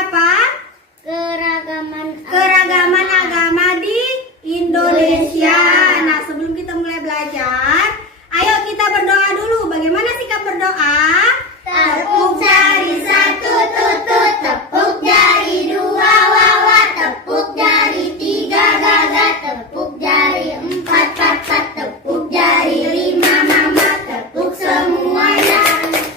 apa? Keragaman agama di Indonesia. Nah, sebelum kita mulai belajar, ayo kita berdoa dulu. Bagaimana sikap berdoa? Tepuk jari 1 tutut, tepuk jari 2 wawa, tepuk jari 3 gaga, tepuk jari 4 pat pat, tepuk jari 5 mama, tepuk semuanya.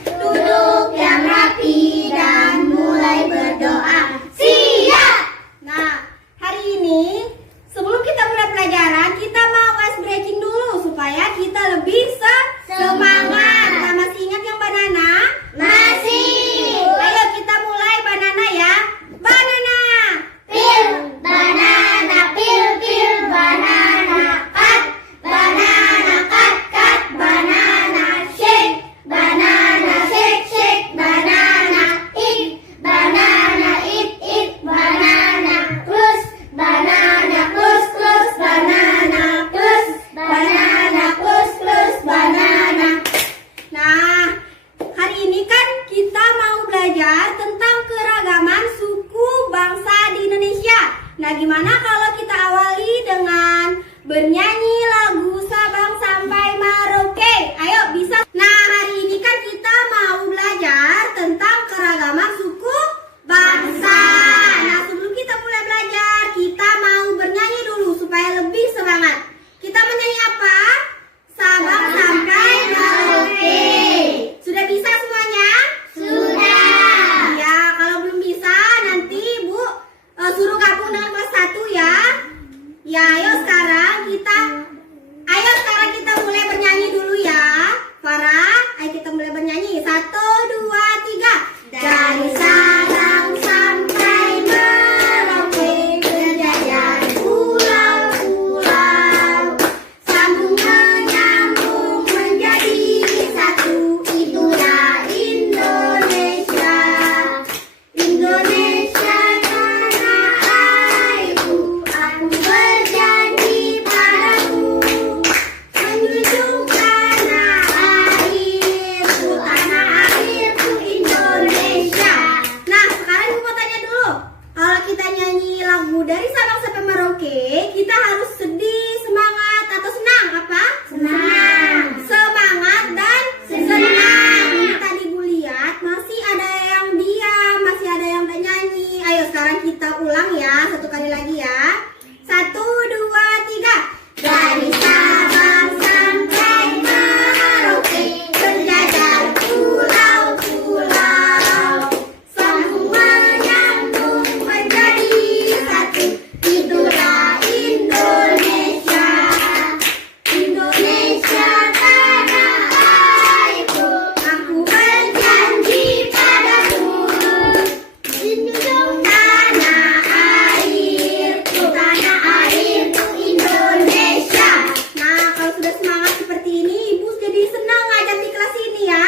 Duduk yang rapi dan mulai berdoa. Siap! Nah, hari ini sebelum kita mulai pelajaran, kita mau ice breaking dulu supaya kita lebih semangat. Nah, masih ingat yang banana? Masih. Ayo kita mulai banana ya. Banana. Pil, banana, pil, pil, banana, cut, cut, banana, shake, shake, banana, eat, banana, close, banana, close, banana, close, banana, close, banana. Nah, hari ini kan kita mau belajar tentang keragaman suku bangsa di Indonesia. Nah, gimana kalau kita awali dengan bernyanyi lagu Sabang sampai Merauke? Ayo, bisa. Nah, hari ini kan kita mau belajar tentang keragaman suku bangsa. Nah, sebelum kita mulai belajar, kita mau bernyanyi dulu supaya lebih semangat. Kita menyanyi apa? Sabang sampai Merauke. Sudah bisa semuanya? Sudah. Ya, kalau belum bisa nanti Ibu suruh gabung dengan kelas 1 ya. Ya, ayo sekarang kita mulai bernyanyi dulu ya. Farah, ayo kita mulai bernyanyi. 1, 2, 3. Dari Sabang sampai Merauke, berjajar pulau-pulau, sambung menyambung menjadi satu, itulah Indonesia. Indonesia tanah airku, aku berjanji padamu, menjunjung tanah airku Indonesia. Nah, sekarang Ibu mau tanya dulu. Kalau kita nyanyi lagu dari Sabang sampai Merauke, kita harus sedih, semangat, atau senang? Apa? Senang. Semangat dan senang. Tadi Ibu lihat masih ada yang diam, masih ada yang gak nyanyi. Ayo sekarang kita ulang ya, satu kali lagi ya. 1, 2, 3. Dari Sabang sampai Merauke, berjajar pulau-pulau, sambung menyambung menjadi satu, itulah Indonesia. Indonesia tanah airku, aku berjanji padamu, menjunjung tanah airku Indonesia. Nah, kalau sudah semangat seperti ini, Ibu jadi senang ngajar di kelas ini ya.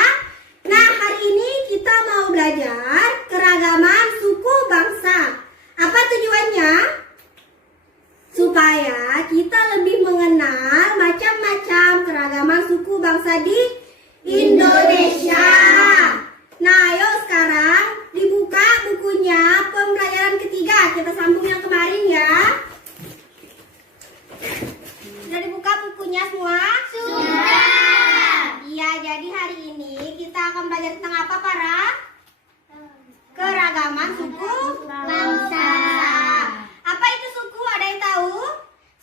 Nah, hari ini kita mau belajar keragaman suku bangsa. Apa tujuannya? Supaya kita lebih mengenal macam-macam keragaman suku bangsa di Indonesia. Nah, ayo sekarang dibuka bukunya pembelajaran ketiga. Kita sambung yang kemarin ya. Sudah dibuka bukunya semua? Sudah. Iya, jadi hari ini kita akan belajar tentang apa, Para? Keragaman suku Bangsa. Apa itu suku? Ada yang tahu?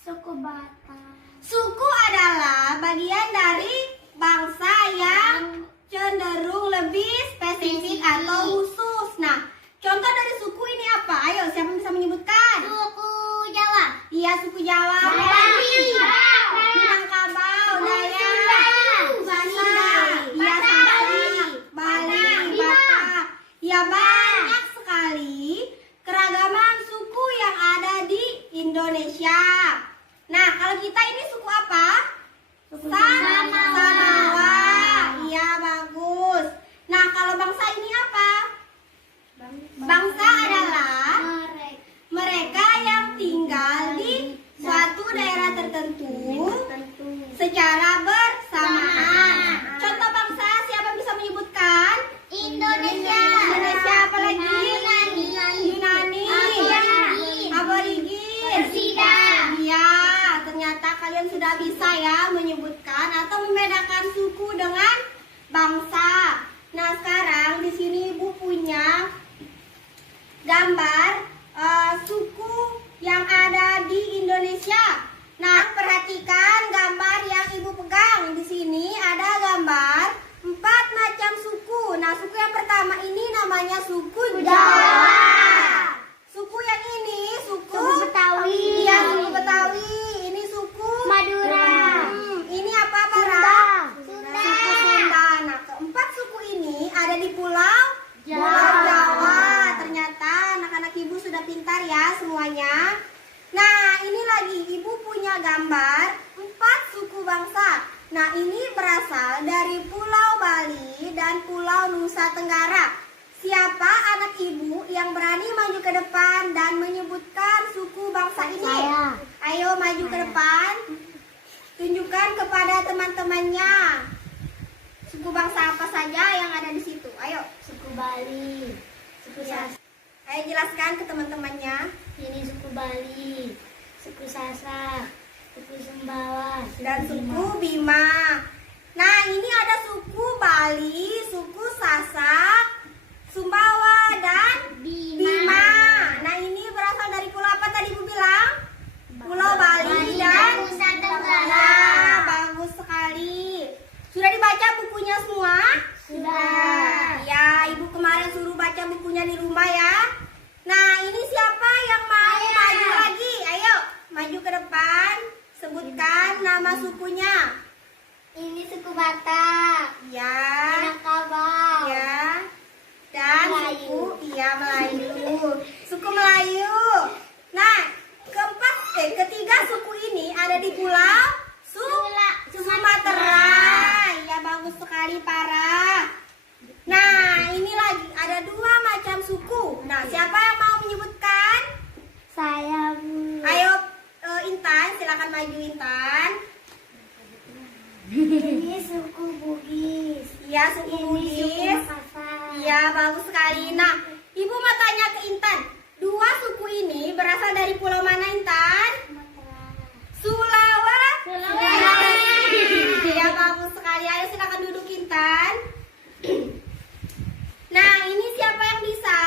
Suku Batak. Suku adalah bagian dari bangsa yang cenderung lebih spesifik atau khusus. Nah, contoh dari suku ini apa? Ayo, siapa yang bisa menyebutkan? Suku Jawa. Iya, suku Jawa. Bali. Minangkabau, Dayak, Sunda. iya, Bali, Batak. Ya, banyak sekali keragaman suku yang ada di Indonesia. Nah, kalau kita ini suku apa? Samawa. Iya, bagus. Nah, kalau bangsa ini apa? Bangsa adalah mereka yang tinggal di suatu daerah tertentu secara bersamaan. Contoh bangsa, siapa bisa menyebutkan? Indonesia. Indonesia apa lagi? Yunani. bangsa. Nah, sekarang di sini Ibu punya gambar suku yang ada di Indonesia. Nah, perhatikan gambar yang Ibu pegang. Di sini ada gambar 4 macam suku. Nah, suku yang pertama ini namanya suku Jawa. Suku yang ini suku Betawi. Iya, suku Betawi. Ini suku Madura. Ini apa, Bara? Sunda. Suku Sunda. Nah, keempat suku ini ada di Pulau Jawa. Ternyata anak-anak Ibu sudah pintar ya semuanya. Nah, ini lagi Ibu punya gambar 4 suku bangsa. Nah, ini berasal dari Pulau Bali dan Pulau Nusa Tenggara. Siapa anak Ibu yang berani maju ke depan dan menyebutkan suku bangsa ini? Saya. Ayo maju ke depan. Tunjukkan kepada teman-temannya. Suku bangsa apa saja yang ada di situ? Ayo. Suku Bali. Suku Ya. Sasak. Ayo jelaskan ke teman-temannya. Ini suku Bali. Suku Sasak. Suku Sumbawa. Dan suku Bima. Nah, ini ada suku Bali, suku Sasak, Sumbawa, dan Bima. Nah, ini berasal dari pulau apa tadi Ibu bilang? Pulau Bali dan Nusa Tenggara. Nah, bagus sekali. Sudah dibaca bukunya semua? Sudah. Ya, Ibu kemarin suruh baca bukunya di rumah ya. Nah, ini siapa yang mau Saya. maju lagi? Ayo, maju ke depan. Sebutkan nama sukunya. Ini suku Batak. Ya. Minangkabau. Ya. Dan Melayu. suku Melayu. Suku Melayu. Nah, ketiga suku ini ada di Pulau Sumatera. Ya, bagus sekali Para. Nah, ini lagi ada 2 macam suku. Nah, siapa yang mau menyebutkan? Saya, Bu. Ayo Intan, silakan maju Intan. Ini suku Bugis. Iya, suku Ini suku Bugis. Makassar. Iya, bagus sekali. Nah, Ibu mau tanya ke Intan. 2 suku ini berasal dari pulau mana, Intan? Sulawesi. Iya, bagus sekali. Ayo silakan duduk Intan. Nah, ini siapa yang bisa?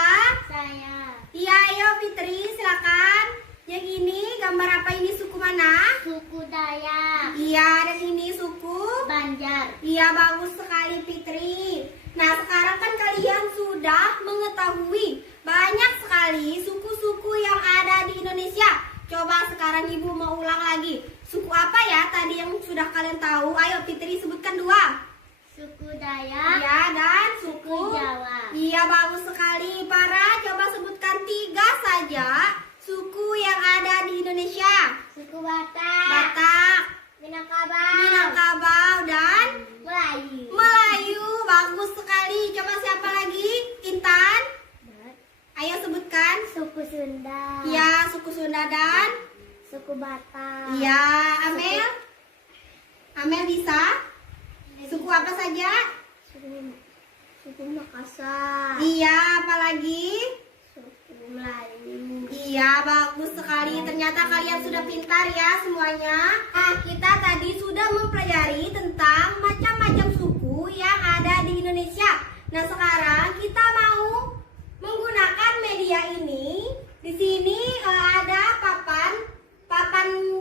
Saya. Iya, ayo Fitri, silakan. Yang ini gambar apa ini, suku mana? Suku Dayak. Iya, dan ini suku Banjar. Iya, bagus sekali Fitri. Nah, sekarang kan kalian sudah mengetahui banyak sekali suku-suku yang ada di Indonesia. Coba sekarang Ibu mau ulang lagi. Suku apa ya tadi yang sudah kalian tahu? Ayo Fitri sebutkan 2. Suku Dayak. Iya, dan Suku suku Jawa. Iya, bagus sekali. Para, coba sebutkan 3 saja suku yang ada di Indonesia. Suku Batak. Batak, Minangkabau. Minangkabau, dan Melayu. Melayu. Bagus sekali. Coba siapa lagi? Intan. Ayo sebutkan. Suku Sunda. Iya, suku Sunda dan Suku Batak. iya, Amel. Amel bisa? Suku apa saja? Suku Makassar. Iya, apalagi? Suku Melayu. Iya, bagus sekali. Ternyata kalian sudah pintar ya semuanya. Kita tadi sudah mempelajari tentang macam-macam suku yang ada di Indonesia. Nah, sekarang kita mau menggunakan media ini. Di sini ada papan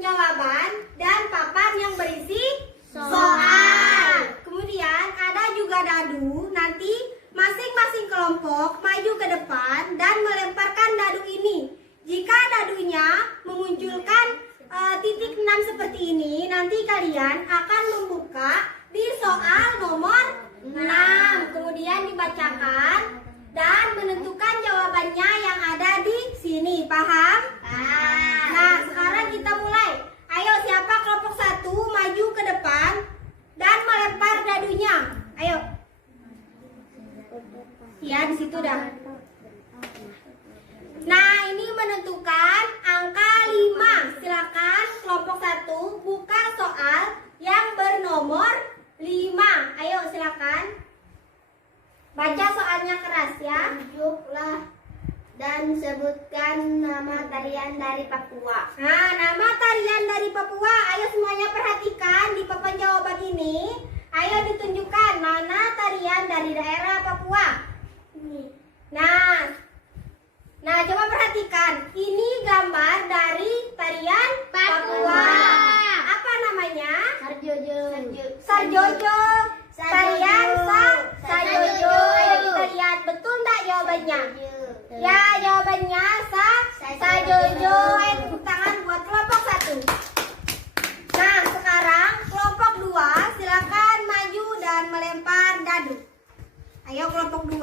jawaban dan papan yang berisi soal. Kemudian ada juga dadu. Nanti masing-masing kelompok maju ke depan dan melemparkan dadu ini. Jika dadunya memunculkan titik 6 seperti ini, nanti kalian akan membuka di soal nomor 6. Kemudian dibacakan dan menentukan jawabannya yang ada di sini. Paham? Nah, sekarang kita mulai. Ayo, siapa kelompok 1 maju ke depan dan melempar dadunya. Ayo. Ya, di situ dah. Nah, ini menentukan angka 5. Silakan kelompok 1 buka soal yang bernomor 5. Ayo, silakan. Baca soalnya keras ya. Tunjuklah dan sebutkan nama tarian dari Papua. Nah, nama tarian dari Papua. Ayo semuanya perhatikan di papan jawaban ini. Ayo ditunjukkan mana tarian dari daerah Papua. Ini. Nah, coba perhatikan. Ini gambar dari tarian Papua. Apa namanya? Sarjojo. Sarjojo. Tarian Sarjojo. Ayo kita lihat, betul enggak jawabannya? Ya, jawabannya Sarjojo. Ayo tepuk tangan buat kelompok 1. Nah, sekarang kelompok 2 silakan maju dan melempar dadu. Ayo kelompok 2.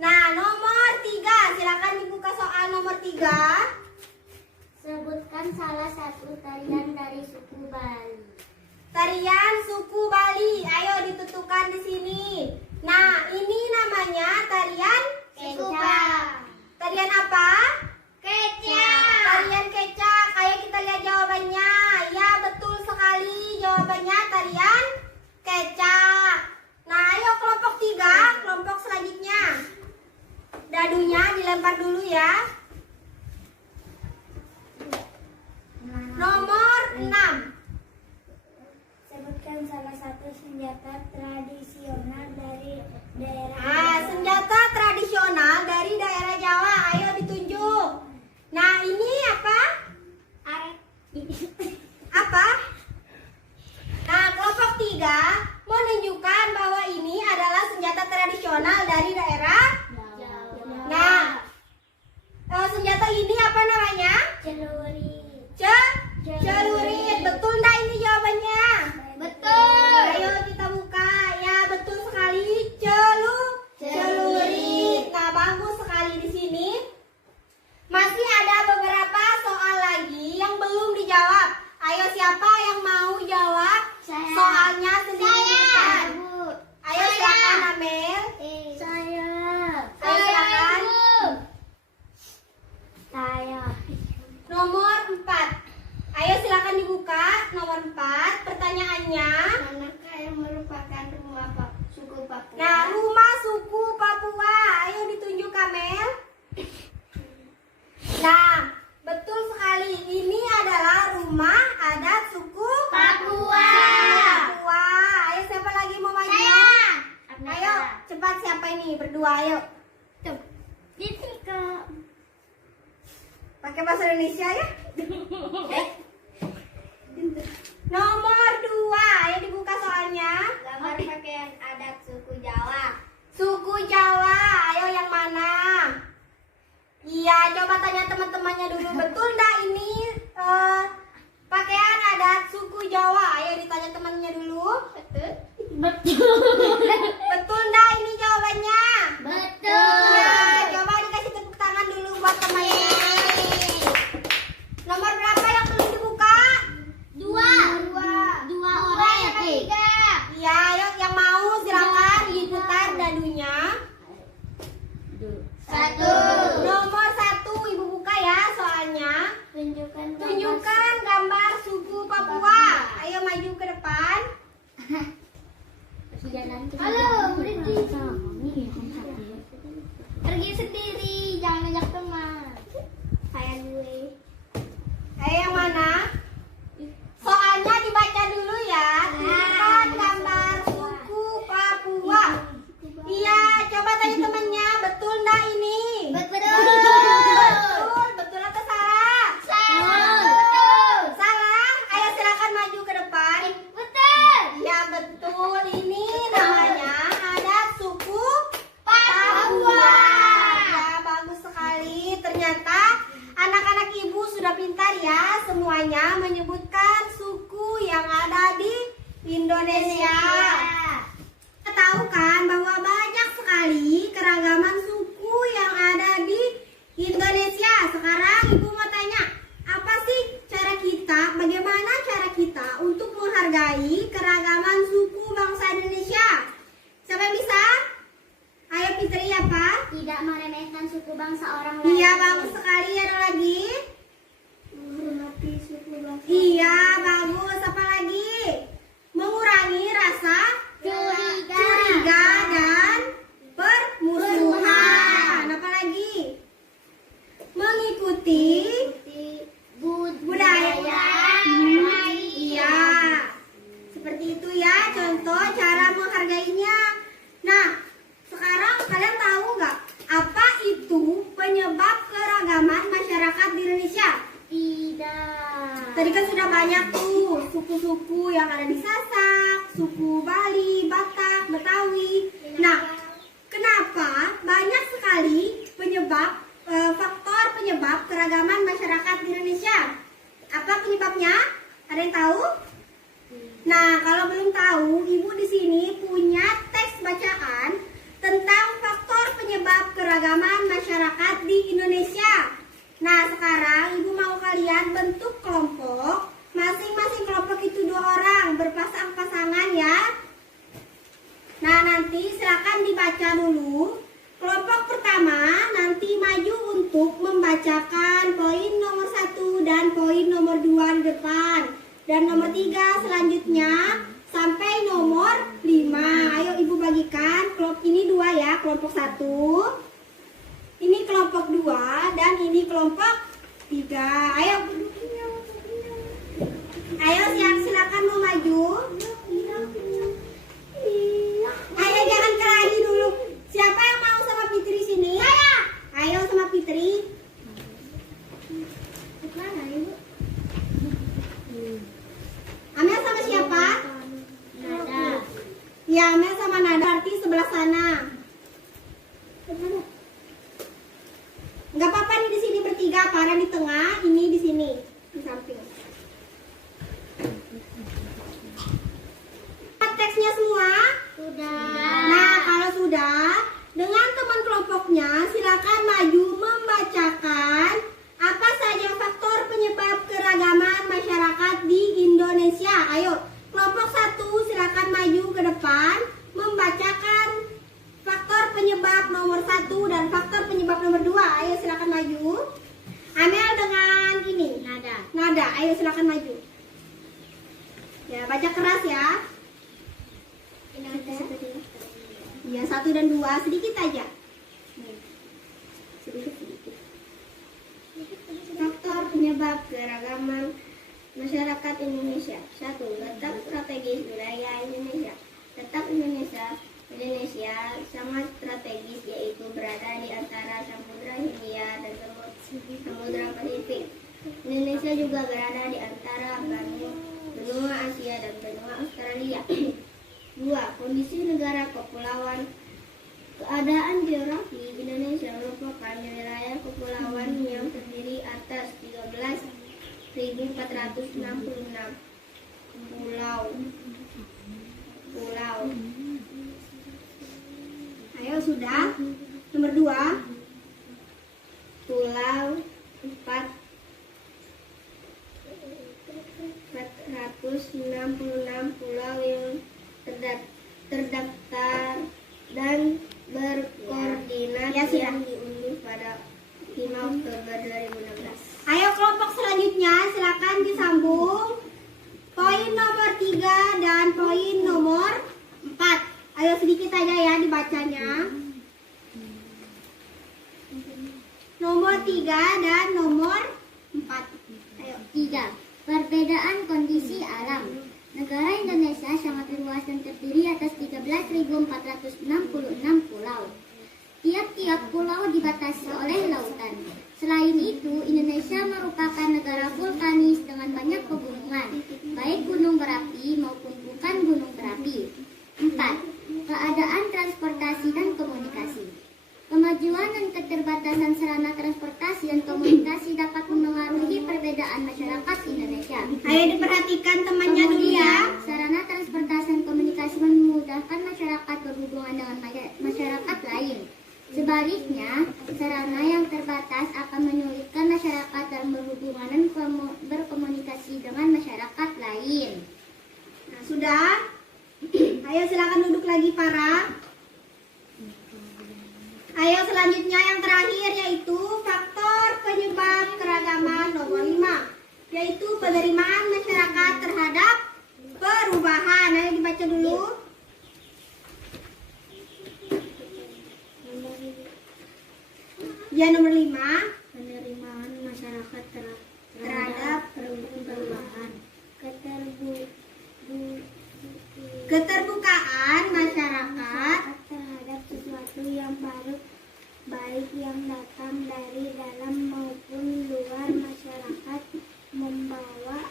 Nah, nomor 3 silakan dibuka soal nomor 3. Sebutkan salah satu tarian dari suku Bali. Tarian suku Bali. Ayo ditentukan di sini. Nah, ini namanya tarian Keca. Tarian apa? Keca. Tarian kecak. Ayo kita lihat jawabannya. Ya, betul sekali. Jawabannya tarian kecak. Nah, ayo kelompok 3, kelompok selanjutnya. Dadunya dilempar dulu ya. Nomor 6. Sebutkan salah satu senjata tradisional dari daerah. Senjata tradisional dari daerah Jawa. Ayo ditunjuk. Nah, ini apa? Arek. Apa? Nah, kelompok 3 menunjukkan bahwa ini adalah senjata tradisional dari daerah. Nah, senjata ini apa namanya? Celurit. Celurit. Betul enggak ini jawabannya? Betul. Ayo kita buka. Ya, betul sekali. Celurit. Nah, bagus sekali di sini. Masih ada beberapa soal lagi yang belum dijawab. Ayo siapa yang mau jawab? Saya. Soalnya sendiri. Ayo silakan Amel. Saya. Ayo silakan. Saya. Nomor 4. Ayo silakan dibuka. Nomor 4. Pertanyaannya. Manakah yang merupakan rumah suku Papua? Nah, rumah suku Papua. Ayo ditunjuk Amel. Nah, betul sekali. Ini adalah rumah adat suku Papua. Papua. Ayo siapa lagi mau maju? Ayo, cepat siapa ini? Berdua, ayo. Ini Kak. Pakai bahasa Indonesia ya. Nomor 2. Ayo dibuka soalnya. Gambar pakaian adat suku Jawa. Suku Jawa. Ayo yang mana? Iya, coba tanya teman-temannya dulu. Betul enggak ini pakaian adat suku Jawa? Ayo ditanya temannya dulu. Betul. Betul enggak ini jawabannya? Betul. Ya, coba dikasih tepuk tangan dulu buat temannya. Nomor berapa yang belum dibuka? Dua orang ya, tiga. Iya, ayo yang mau silakan diputar dadunya. Satu. Nomor 1 Ibu buka ya soalnya. Tunjukkan gambar suku Papua. Ayo maju ke depan. Halo, berhenti. Pergi sendiri, jangan ajak teman. Kayak gue. Ayo yang mana? Soalnya dibaca dulu ya. Tunjukkan gambar suku Papua. Iya, coba tanya temannya. Betul enggak ini? Betul atau salah? Salah. Ayo silakan maju ke depan. Betul. Ya betul, ini namanya adat suku Papua. Ya bagus sekali. Ternyata anak-anak ibu sudah pintar ya. Semuanya menyebutkan suku yang ada di Indonesia. Tahu kan bahwa banyak sekali keragaman suku yang ada di Indonesia. Sekarang ibu mau tanya, apa sih bagaimana cara kita untuk menghargai keragaman suku bangsa Indonesia? Siapa yang bisa? Ayo Fitri apa? Tidak meremehkan suku bangsa orang lain. Iya bagus sekali. Ada lagi? Menghormati suku bangsa. Iya bagus. Apa lagi? Mengurangi rasa curiga dan permusuhan. Apa lagi? Mengikuti budaya. Iya. banyak tuh suku-suku yang ada di Sasak, suku Bali, Batak, Betawi. Nah, kenapa banyak sekali faktor penyebab keragaman masyarakat di Indonesia? Apa penyebabnya? Ada yang tahu? Nah, kalau belum tahu, Ibu di sini punya teks bacaan tentang faktor penyebab keragaman masyarakat di Indonesia. Nah, sekarang Ibu mau kalian bentuk kelompok. Masing-masing kelompok itu 2 orang, berpasang-pasangan ya. Nah, nanti silakan dibaca dulu. Kelompok pertama nanti maju untuk membacakan poin nomor 1 dan poin nomor 2 di depan. Dan nomor 3 selanjutnya sampai nomor 5. Ayo Ibu bagikan. Kelompok ini 2 ya, kelompok 1. Ini kelompok 2 dan ini kelompok 3. Ayo. Ayo silakan mau maju. Ayo jangan kelahi dulu. Siapa yang mau sama Fitri sini? Saya. Ayo sama Fitri. Mana Ibu? Amel sama siapa? Nada. Ya, Amel sama Nada arti sebelah sana. Enggak apa-apa nih di sini bertiga, Farah di tengah, ini di sini, di samping. Teksnya semua? Sudah. Nah, kalau sudah, dengan teman kelompoknya silakan maju membacakan apa saja faktor penyebab keragaman masyarakat di Indonesia. Ayo, kelompok 1 silakan maju ke depan membacakan faktor penyebab nomor 1 dan faktor penyebab nomor 2. Ayo silakan maju. Amel dengan ini. Nada. Ayo silakan maju. Ya, baca keras ya. Iya, 1 dan 2 sedikit aja. Sedikit. Faktor penyebab keragaman masyarakat Indonesia. 1. Letak strategis wilayah Indonesia. Letak Indonesia sangat strategis, yaitu berada di antara Samudra Hindia dan Samudra Pasifik. Indonesia juga berada di antara benua Asia dan benua Australia. 2. Kondisi negara kepulauan. Keadaan geografi Indonesia merupakan wilayah kepulauan yang terdiri atas 13.466 pulau. Ayo sudah. Nomor 2. Pulau 466 pulau yang terdaftar dan berkoordinat yang diunduh pada 5 Oktober 2016. Ayo kelompok selanjutnya silakan disambung poin nomor 3 dan poin nomor 4. Ayo sedikit aja ya dibacanya. Nomor 3 dan nomor 4. Ayo. 3. Perbedaan kondisi alam. Negara Indonesia sangat luas dan terdiri atas 13.466 pulau. Tiap-tiap pulau dibatasi oleh lautan. Selain itu, Indonesia merupakan negara vulkanis dengan banyak pegunungan, baik gunung berapi maupun bukan gunung berapi. 4. Keadaan transportasi dan komunikasi. Kemajuan dan keterbatasan sarana transportasi dan komunikasi dapat memengaruhi perbedaan masyarakat Indonesia. Ayo diperhatikan temannya dulu ya. Sarana transportasi dan komunikasi memudahkan masyarakat berhubungan dengan masyarakat lain. Sebaliknya, sarana yang terbatas akan menyulitkan masyarakat dalam berhubungan dan berkomunikasi dengan masyarakat lain. Nah, sudah? Ayo silakan duduk lagi para. Ayo selanjutnya yang terakhir yaitu faktor penyebab keragaman nomor 5, yaitu penerimaan masyarakat terhadap perubahan. Ayo dibaca dulu. Ya, nomor 5. Penerimaan masyarakat Terhadap perubahan. Keterbukaan masyarakat Terhadap sesuatu yang baru, baik yang datang dari dalam maupun luar masyarakat, membawa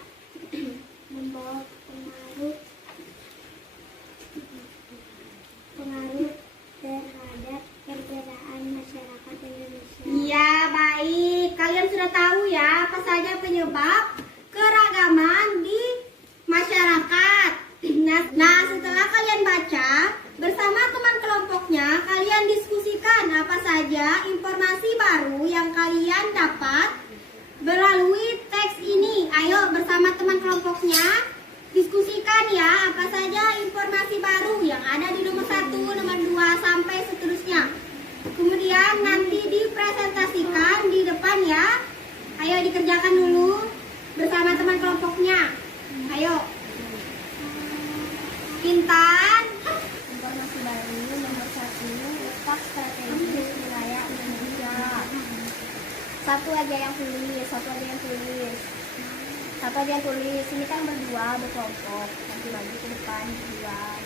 sudah tahu ya apa saja penyebab keragaman di masyarakat. Nah, setelah kalian baca, bersama teman kelompoknya, kalian diskusikan apa saja informasi baru yang kalian dapat melalui teks ini. Ayo bersama teman kelompoknya, diskusikan ya apa saja informasi baru yang ada di nomor 1, nomor 2, sampai seterusnya. Kemudian nanti dipresentasikan di depan ya. Ayo dikerjakan dulu bersama teman kelompoknya. Ayo. Intan. Informasi baru nomor 1, letak strategis wilayah Indonesia. Satu aja yang tulis. Ini kan berdua, berkelompok. Nanti maju ke depan berdua.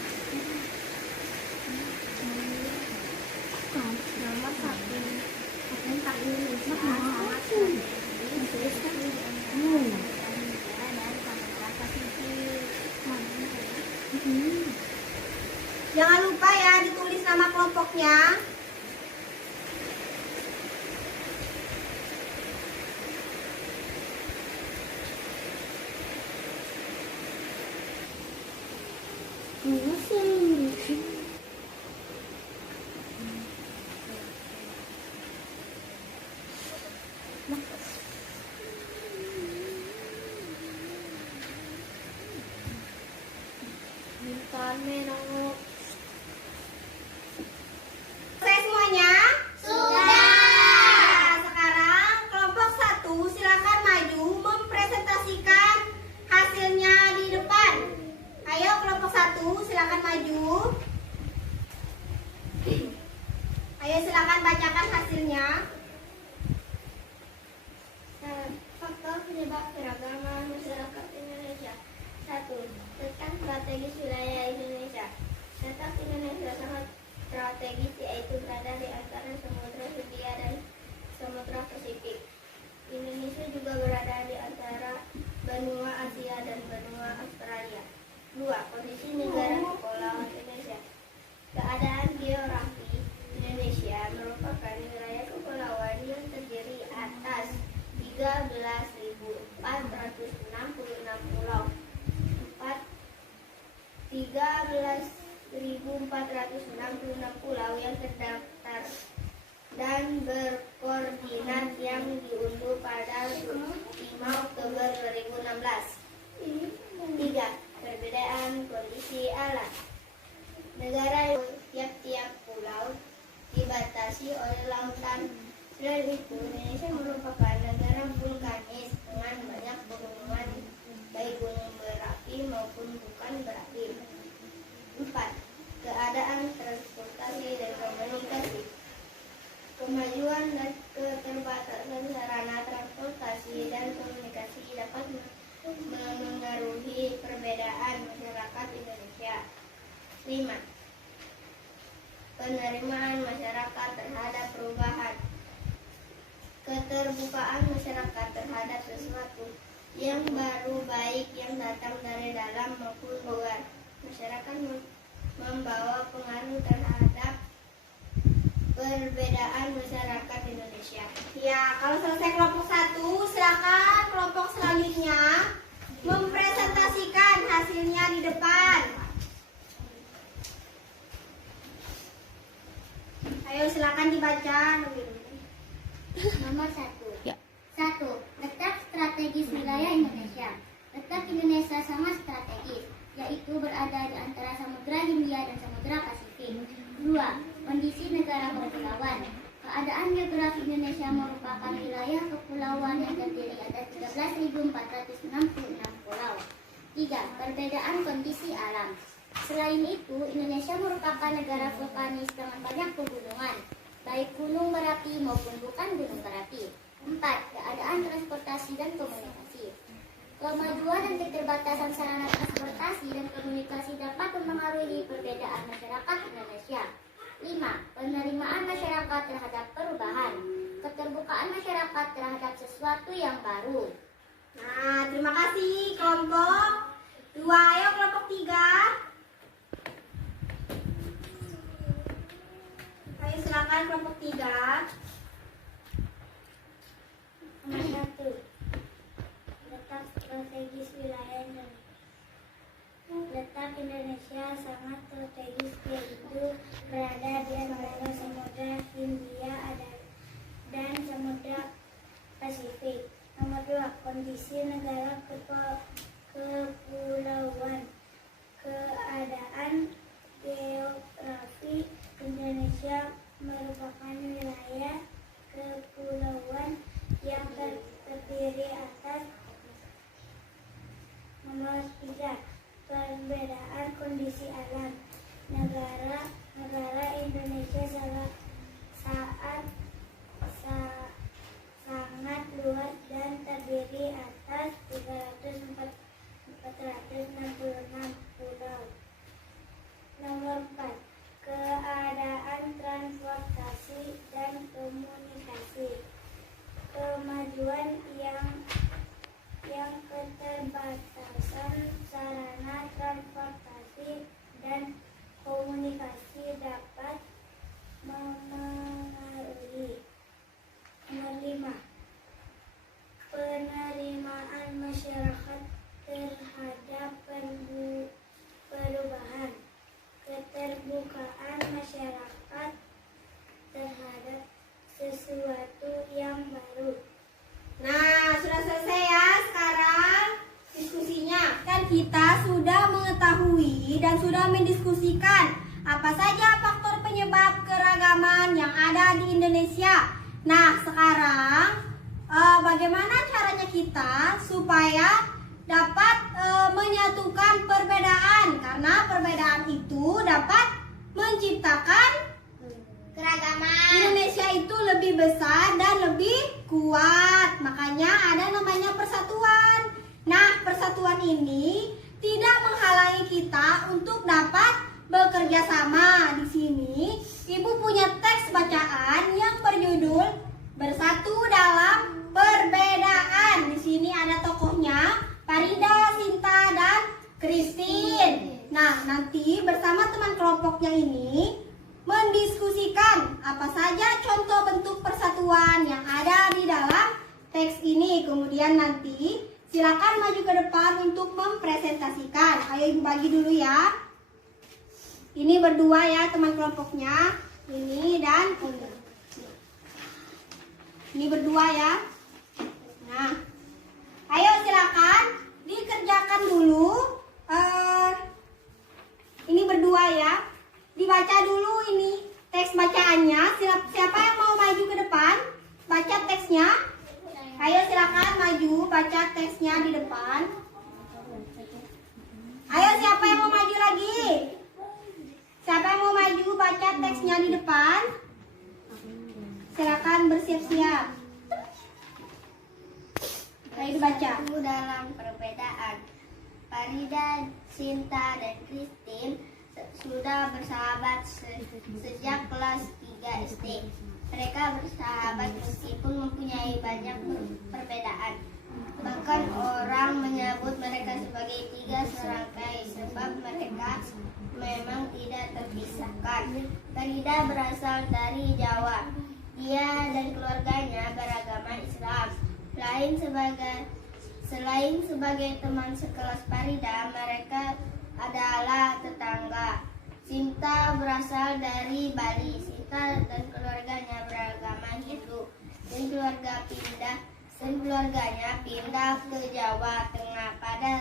Nomor 1, tentang Indonesia sangat strategis dan Samudra Pasifik. Jangan lupa ya ditulis nama kelompoknya. Selesai semuanya? Sudah. Sekarang kelompok 1 silakan maju mempresentasikan hasilnya di depan. Ayo kelompok 1 silakan maju. Ayo silakan bacakan hasilnya. Faktor penyebab keragaman masyarakat Indonesia. 1. Tentang strategis wilayah Indonesia. Letak Indonesia sangat strategis, yaitu berada di antara Samudra Hindia dan Samudra Pasifik. Indonesia juga berada di antara benua Asia dan benua Australia. 2. Kondisi negara kepulauan Indonesia. Keadaan geografi Indonesia merupakan wilayah kepulauan yang terdiri atas 13.466 pulau. 13.466 pulau yang terdaftar dan berkoordinat yang diunduh pada 5 Oktober 2016. 3. Perbedaan kondisi alam. Negara tiap-tiap pulau dibatasi oleh lautan. Selain itu, Indonesia merupakan negara vulkanis dengan banyak pegunungan, baik gunung berapi maupun bukan berapi. 4. Keadaan transportasi dan komunikasi. Kemajuan dan keterbatasan sarana transportasi dan komunikasi dapat memengaruhi perbedaan masyarakat Indonesia. 5. Penerimaan masyarakat terhadap perubahan. Keterbukaan masyarakat terhadap sesuatu yang baru, baik yang datang dari dalam maupun luar. Masyarakat membawa pengaruh terhadap perbedaan masyarakat Indonesia. Ya, kalau selesai kelompok 1, silakan kelompok selanjutnya mempresentasikan hasilnya di depan. Ayo silakan dibaca. Nomor 1. 1. Letak strategis wilayah Indonesia. Letak Indonesia sangat strategis, yaitu berada di antara Samudra Hindia dan Samudra Pasifik. 2. Kondisi negara kepulauan. Keadaan geografi Indonesia merupakan wilayah kepulauan yang terdiri atas 13.466 pulau. 3. Perbedaan kondisi alam. Selain itu, Indonesia merupakan negara vulkanis dengan banyak pegunungan, baik gunung berapi maupun bukan gunung berapi. 4. Keadaan transportasi dan komunikasi. Kemajuan dan keterbatasan sarana transportasi dan komunikasi dapat mempengaruhi perbedaan masyarakat Indonesia. 5. Penerimaan masyarakat terhadap perubahan. Keterbukaan masyarakat terhadap sesuatu yang baru. Nah, terima kasih kelompok 2. Ayo kelompok 3. Ayo silakan kelompok 3. strategis wilayah Indonesia. Letak Indonesia sangat strategis, yaitu berada di antara Samudra Hindia dan Samudra Pasifik. Nomor 2, kondisi negara kepulauan. Keadaan geografi Indonesia merupakan wilayah kepulauan yang terdiri atas. Nomor 3, perbedaan kondisi alam. Negara Indonesia sangat luas dan terdiri atas 466 pulau. Nomor 4, keadaan transportasi dan komunikasi. Kemajuan yang keterbatasan sarana transportasi dan komunikasi dapat memengaruhi. Nomor 5, penerimaan masyarakat terhadap perubahan. Keterbukaan masyarakat terhadap sesuatu yang baru. Nah, sudah selesai ya sekarang diskusinya. Kan kita sudah mengetahui dan sudah mendiskusikan apa saja faktor penyebab keragaman yang ada di Indonesia. Nah, sekarang bagaimana caranya kita supaya dapat menyatukan perbedaan, karena perbedaan itu dapat menciptakan Keragaman. Indonesia itu lebih besar dan lebih kuat. Makanya ada namanya persatuan. Nah, persatuan ini tidak menghalangi kita untuk dapat bekerja sama. Di sini Ibu punya teks bacaan yang berjudul Bersatu dalam Perbedaan. Di sini ada tokohnya Farida, Sinta, dan Christine. Nah, nanti bersama teman kelompoknya ini mendiskusikan apa saja contoh bentuk persatuan yang ada di dalam teks ini. Kemudian nanti silakan maju ke depan untuk mempresentasikan. Ayo Ibu bagi dulu ya. Ini berdua ya teman kelompoknya. Ini dan ini. Ini berdua ya. Nah, ayo silakan dikerjakan dulu. Ini berdua ya. Dibaca dulu ini teks bacaannya. Siapa yang mau maju ke depan baca teksnya? Ayo silakan maju baca teksnya di depan. Ayo siapa yang mau maju lagi? Siapa yang mau maju baca teksnya di depan? Silakan bersiap-siap. Ayo dibaca. Dalam perbedaan, Farida, Sinta, dan Christine sudah bersahabat sejak kelas 3 SD. Mereka bersahabat meskipun mempunyai banyak perbedaan. Bahkan orang menyebut mereka sebagai 3 serangkai sebab mereka memang tidak terpisahkan. Farida berasal dari Jawa. Dia dan keluarganya beragama Islam. Selain sebagai teman sekelas Farida, mereka adalah tetangga. Sinta berasal dari Bali. Sinta dan keluarganya beragama Hindu dan keluarganya pindah ke Jawa Tengah pada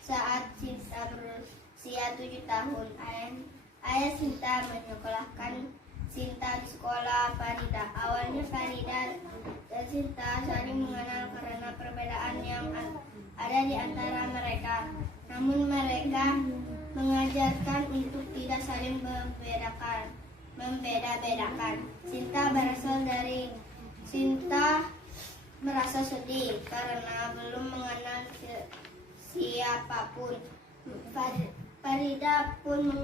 saat Sinta berusia 7 tahun. Ayah Sinta menyekolahkan Sinta di sekolah Farida. Awalnya Farida dan Sinta saling mengenal karena perbedaan yang ada di antara mereka. Namun mereka mengajarkan untuk tidak saling membeda-bedakan. Sinta merasa sedih karena belum mengenal siapapun. Farida pun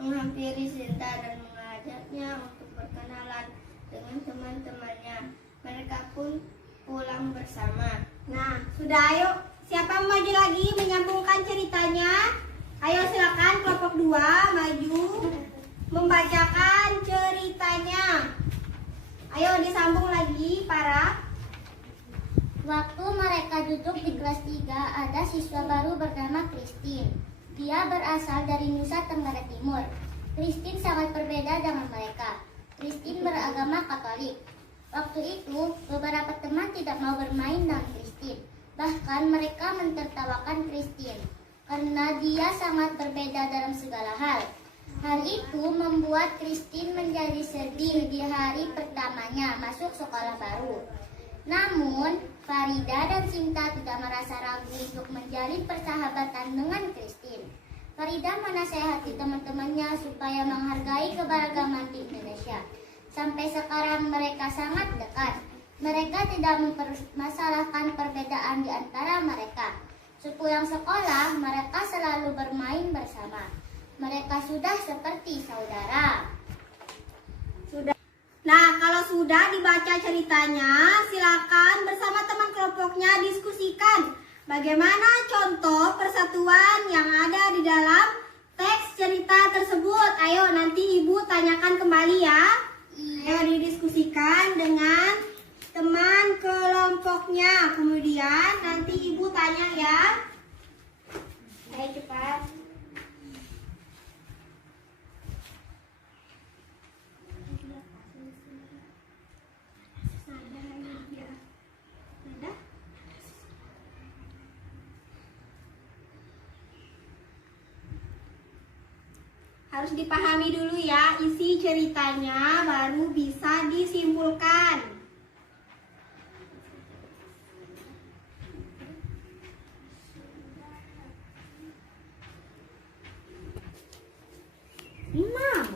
menghampiri Sinta dan mengajaknya untuk berkenalan dengan teman-temannya. Mereka pun pulang bersama. Nah, sudah ayo. Siapa yang maju lagi menyambungkan ceritanya? Ayo silakan kelompok 2 maju membacakan ceritanya. Ayo disambung lagi para. Waktu mereka duduk di kelas 3, ada siswa baru bernama Christine. Dia berasal dari Nusa Tenggara Timur. Christine sangat berbeda dengan mereka. Christine beragama Katolik. Waktu itu, beberapa teman tidak mau bermain dengan Christine. Bahkan mereka mentertawakan Christine karena dia sangat berbeda dalam segala hal. Hal itu membuat Christine menjadi sedih di hari pertamanya masuk sekolah baru. Namun, Farida dan Sinta tidak merasa ragu untuk menjalin persahabatan dengan Christine. Farida menasehati teman-temannya supaya menghargai keberagaman di Indonesia. Sampai sekarang mereka sangat dekat. Mereka tidak mempermasalahkan perbedaan di antara mereka. Sepulang sekolah, mereka selalu bermain bersama. Mereka sudah seperti saudara. Nah, kalau sudah dibaca ceritanya, silakan bersama teman kelompoknya diskusikan bagaimana contoh persatuan yang ada di dalam teks cerita tersebut. Ayo, nanti Ibu tanyakan kembali ya. Ayo didiskusikan dengan teman kelompoknya. Kemudian nanti Ibu tanya ya. Ayo cepat. Harus dipahami dulu ya isi ceritanya, baru bisa disimpulkan.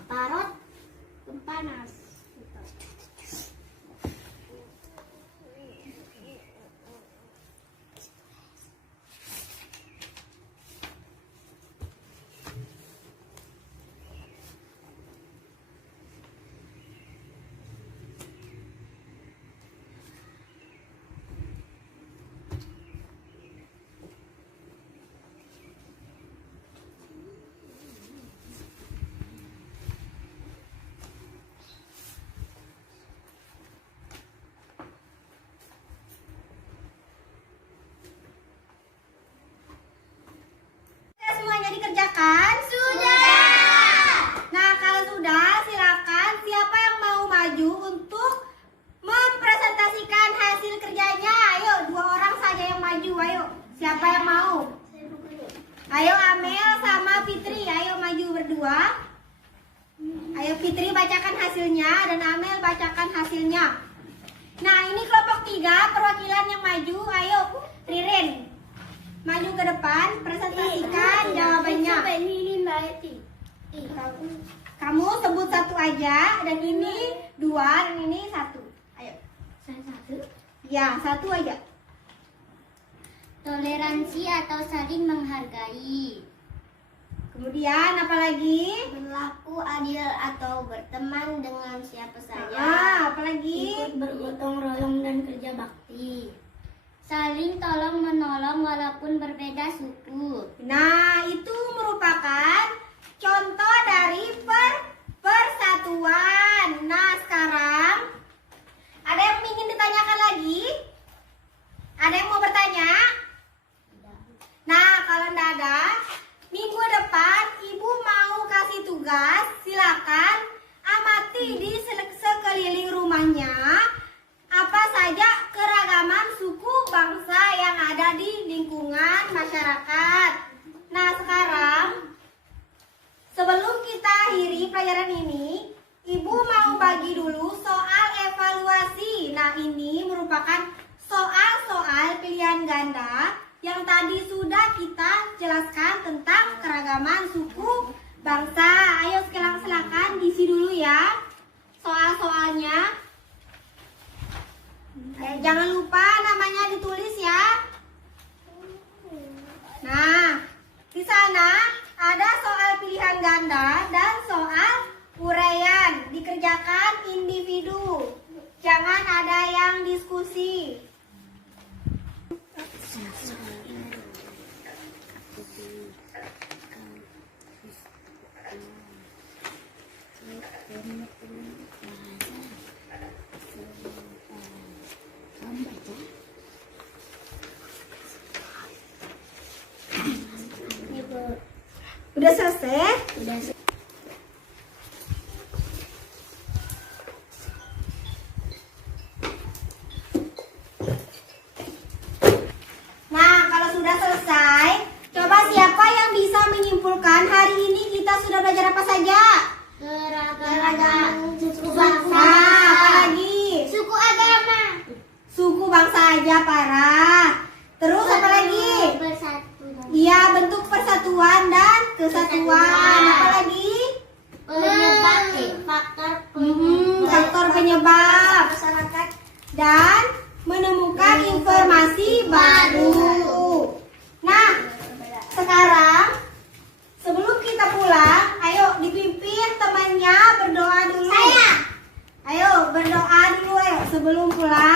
Parot panas. Semuanya dikerjakan? Sudah. Nah, kalau sudah, silakan siapa yang mau maju untuk mempresentasikan hasil kerjanya. Ayo, 2 orang saja yang maju. Ayo, siapa yang mau? Ayo, Amel sama Fitri. Ayo maju berdua. Ayo Fitri bacakan hasilnya dan Amel bacakan hasilnya. Nah, ini kelompok 3 perwakilan yang maju. Ayo, Ririn. Maju ke depan, presentasikan jawabannya. Kamu sebut satu aja, dan ini 2, dan ini 1. Ayo. Satu. Ya, 1 aja. Toleransi atau saling menghargai. Kemudian apa lagi? Berlaku adil atau berteman dengan siapa saja. Apa lagi? Ikut bergotong royong dan kerja bakti. Saling tolong menolong walaupun berbeda suku. Nah, itu merupakan contoh dari persatuan. Nah, sekarang ada yang ingin ditanyakan lagi? Ada yang mau bertanya? Nah, kalau tidak ada, minggu depan Ibu mau kasih tugas. Silakan amati di sekeliling rumahnya apa saja keragaman suku bangsa yang ada di lingkungan masyarakat. Nah, sekarang sebelum kita akhiri pelajaran ini, Ibu mau bagi dulu soal evaluasi. Nah, ini merupakan soal-soal pilihan ganda yang tadi sudah kita jelaskan tentang keragaman suku bangsa. Ayo silakan diisi dulu ya soal-soalnya. Jangan lupa namanya ditulis ya. Nah, di sana ada soal pilihan ganda dan soal uraian. Dikerjakan individu. Jangan ada yang diskusi. kerja parah. Terus apa lagi? Bersatu. Iya, bentuk persatuan dan kesatuan. Apa lagi? Faktor penyebab Masyarakat dan menemukan informasi baru. Nah, sekarang sebelum kita pulang, ayo dipimpin temannya berdoa dulu. Saya. Ayo berdoa dulu ayo sebelum pulang.